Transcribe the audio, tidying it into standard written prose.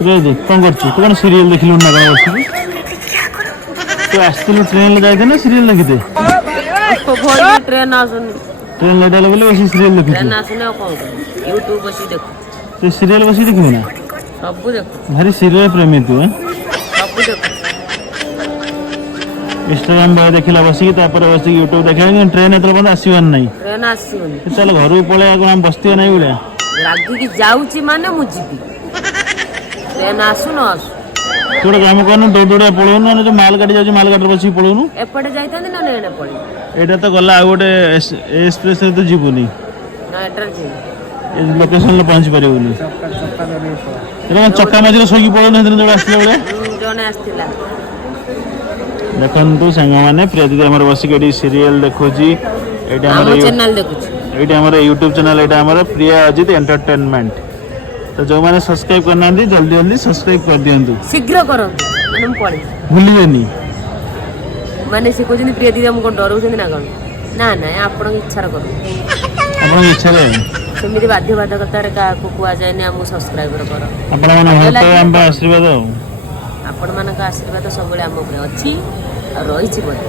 ପ୍ରିୟଦି କଣ କରୁଛୁ? ତୁ କଣ ସିରିଏଲ ଦେଖିଲୁ ନା କଣ ବସିକି? ତୁ ଆସିଥିଲୁ ଟ୍ରେନରେ ଯାଇତେ ନା ସିରିଏଲ ଦେଖିତେ? ट्रेन आसुनी ଟ୍ରେନ ଲେଟ୍ ହେଲା ବୋଲି ବସି ସିରିଏଲ ଦେଖୁଛୁ। ट्रेन आसुनी और कौन कर यूट्यूब बस देखु ତୁ ସିରିଏଲ ବସିକି ଦେଖିବୁ ନା? सब देखु ଭାରି ସିରିଏଲ ପ୍ରେମୀ ତୁ। सब देखु ଇନଷ୍ଟାଗ୍ରାମ ବେଳେ ଦେଖିଲା ବସିକି ତାପରେ ବସିକି ୟୁଟ୍ୟୁବ ଦେଖିଲା ଟ୍ରେନ ଏତେବେଳେ ପର୍ଯ୍ୟନ୍ତ ଆସିବାର ନାହିଁ। ट्रेन आसुनी ଚାଲ ଘରକୁ ପଳେଇବା କଣ ଆମେ ବସିଥିବା ନାହିଁ ଭଳିଆ। रागिकी जाऊची माने मु जीवी ट्रेन आसु न आसु ତୁ ଗୋଟେ କାମ କରୁନୁ ଦୌଡ଼ିଆ ପଳଉନୁ ନହେଲେ ଯୋଉ ମାଲ ଗାଡ଼ି ଯାଉଛି ମାଲ ଗାଡ଼ିରେ ବସିକି ପଳଉନୁ। एपटे जाइतांदी ना एने पड़ी ଏଇଟା ତ ଗଲା ଆଉ ଗୋଟେ ଏକ୍ସପ୍ରେସରେ ତୁ ଯିବୁନି। ना एटर जी ଏ ଲୋକେସନରେ ପହଞ୍ଚି ପାରିବୁନି। ଏଟା କଣ ଚକା ମଝିରେ ଶୋଇକି ପଳଉନୁ ସେଦିନ ଯୋଉ ଆସିଲା ବେଳେ। जने आस्तिला ଦେଖନ୍ତୁ ସାଙ୍ଗମାନେ ପ୍ରିୟଦିଦି ଆମର ବସିକି ଏଠି ସିରିଏଲ ଦେଖୁଛି। ଏଇଟା आम ଆମର चैनल देखुची ଏଇଟା ଆମର ୟୁଟ୍ୟୁବ ଚ୍ୟାନେଲ ଏଇଟା ଆମର ପ୍ରିୟା ଅଜିତ ଏଣ୍ଟରଟେନମେଣ୍ଟ। ତ ଯୋଉମାନେ ସବସ୍କ୍ରାଇବ କରିନାହାନ୍ତି ଜଲ୍ଦି ଜଲ୍ଦି ସବସ୍କ୍ରାଇବ କରିଦିଅନ୍ତୁ। शीघ्र करंतु माने मु पड़ी ଭୁଲିବେନି। माने से कहउछनी प्रिय दीदी हमको डराउछनी ना कोन ना ना आपण इच्छा करू ଆପଣଙ୍କ इच्छाରେ सेमिति बाध्य बाधकतारे काहाकू कुआ जायनी हमको सब्सक्राइबर कर ଆପଣମାନେ ଭଲ ପାଇବା ଆମ ପାଇଁ ଆଶୀର୍ବାଦ ଆଉ। आपण मानक आशीर्वाद सबले आम उपरे अछि आ रहिछि बोले